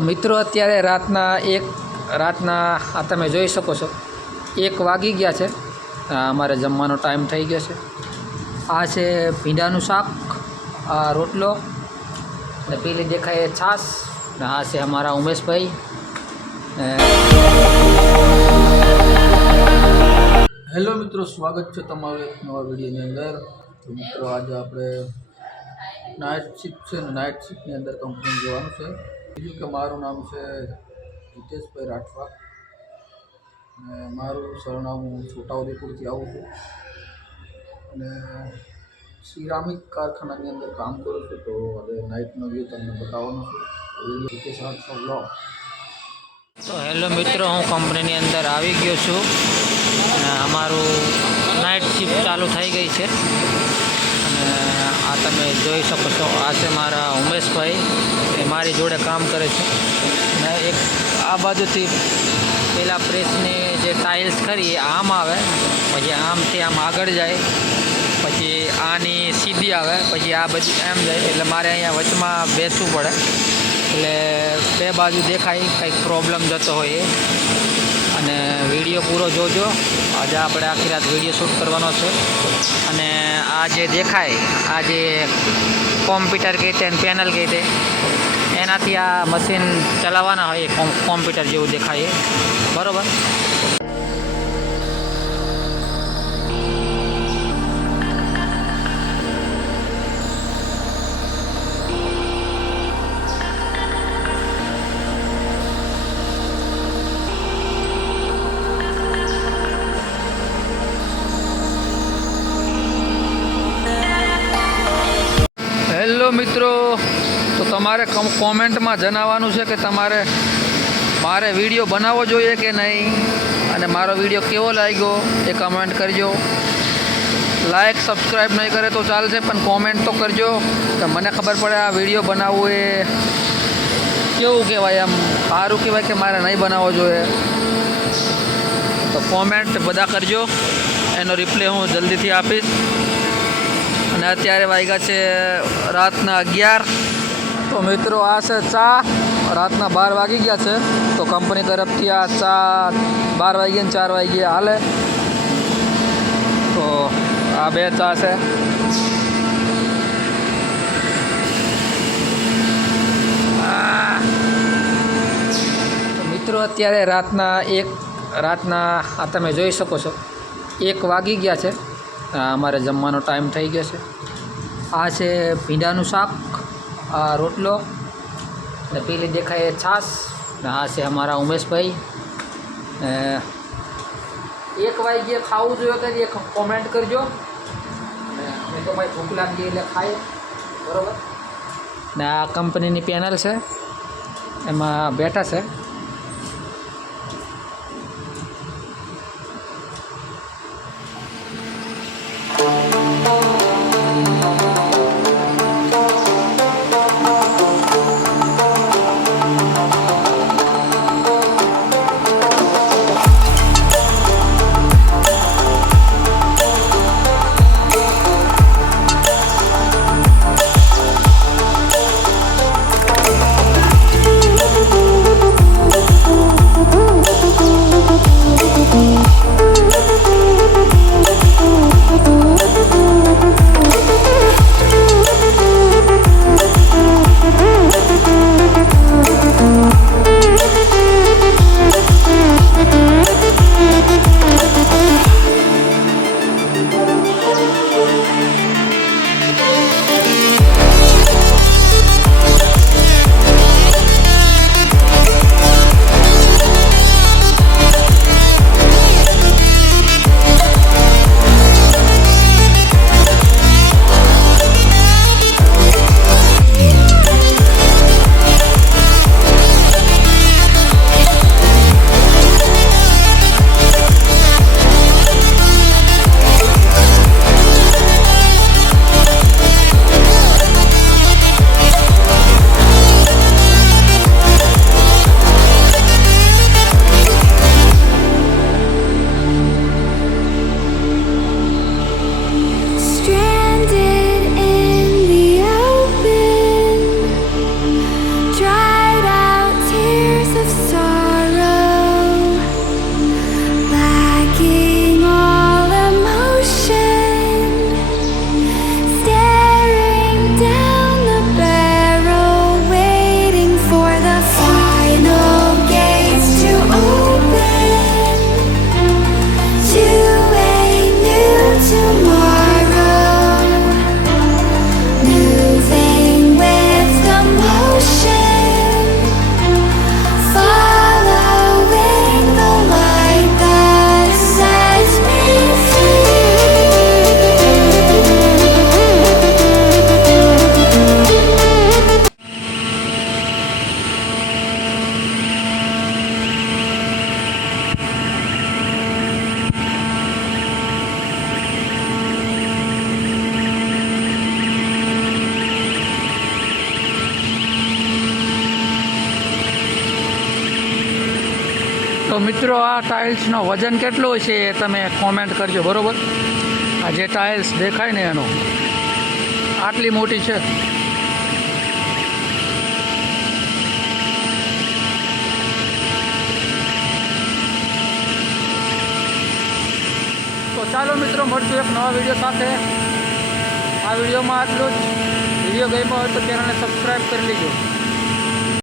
તો મિત્રો અત્યારે રાતના આ તમે જોઈ શકો છો 1 વાગી ગયા છે। અમારે જમવાનો ટાઈમ થઈ ગયો છે। આ છે ભીંડાનું શાક, આ રોટલો ને પેલી દેખાય છાશ ને આ છે અમારા ઉમેશભાઈ। હેલો મિત્રો, સ્વાગત છે તમારું એક નવા વિડીયોની અંદર। તો મિત્રો આજે આપણે નાઇટ શિફ્ટ છે ને નાઇટ શિફ્ટની અંદર કંપની જોવાનું છે। બીજું કે મારું નામ છે હિતેશભાઈ રાઠવા અને મારું સરનામું છોટાઉદેપુરથી આવું છું અને સિરામિક કારખાનાની અંદર કામ કરું છું। તો હવે નાઇટનો વ્યૂ તમને બતાવવાનો છું। Video Hitesh Rathwa blog. તો હેલો મિત્રો, હું કંપનીની અંદર આવી ગયો છું અને અમારું નાઇટ શિફ્ટ ચાલુ થઈ ગઈ છે અને આ તમે જોઈ શકો છો આ છે મારા ઉમેશભાઈ, એ મારી જોડે કામ કરે છે અને એક આ બાજુથી પેલા પ્રેસની જે ટાઇલ્સ ખરી એ આમ આવે, પછી આમથી આમ આગળ જાય, પછી આની સીધી આવે, પછી આ બધી એમ જાય, એટલે મારે અહીંયા વચમાં બેસવું પડે એટલે બે બાજુ દેખાય કંઈક પ્રોબ્લેમ જતો હોય એ। અને વિડીયો પૂરો જોજો। આજે આપણે આખી રાત વિડીયો શૂટ કરવાનો છે અને આ જે દેખાય આ જે કોમ્પ્યુટર કહે છે પેનલ કહે છે એનાથી આ મશીન ચલાવવાના હોય કોમ્પ્યુટર જેવું દેખાય બરાબર। હેલો મિત્રો, તો તમારે કોમેન્ટમાં જણાવવાનું છે કે તમારે મારે વિડીયો બનાવવો જોઈએ કે નહીં અને મારો વિડીયો કેવો લાગ્યો એ કમેન્ટ કરજો। લાઈક સબસ્ક્રાઈબ નહીં કરે તો ચાલશે પણ કોમેન્ટ તો કરજો તો મને ખબર પડે આ વિડીયો બનાવવું એ કેવું કહેવાય, આમ સારું કહેવાય કે મારે નહીં બનાવવો જોઈએ। તો કોમેન્ટ બધા કરજો, એનો રિપ્લાય હું જલ્દીથી આપીશ। અને અત્યારે વાગ્યા છે રાતના 11। તો મિત્રો આ છે ચા, રાતના 12 વાગી ગયા છે તો કંપની તરફથી આ ચા 12 વાગ્યે ને 4 વાગ્યે હાલે। તો આ બે ચા છે। તો મિત્રો અત્યારે રાતના આ તમે જોઈ શકો છો 1 વાગી ગયા છે। અમારે જમવાનો ટાઈમ થઈ ગયો છે। આ છે ભીંડાનું શાક, આ રોટલો ને પેલી દેખાય છાશ ને આ છે અમારા ઉમેશભાઈ। 1 વાગ્યે ખાવું જોઈએ કે એક કોમેન્ટ કરજો ને તો ભાઈ ભૂખ લાગી એટલે ખાય બરાબર। ને આ કંપનીની પેનલ છે એમાં બેઠા છે। મિત્રો આ ટાઇલ્સનો વજન કેટલું છે એ તમે કોમેન્ટ કરજો, બરાબર. આ જે ટાઇલ્સ દેખાય ને એનો આટલી મોટી છે. તો ચાલો મિત્રો, મળશું એક નવા વિડીયો સાથે. આ વિડીયોમાં આટલું જ. વિડીયો ગમ્યો હોય તો ચેનલને સબસ્ક્રાઈબ કરી લેજો.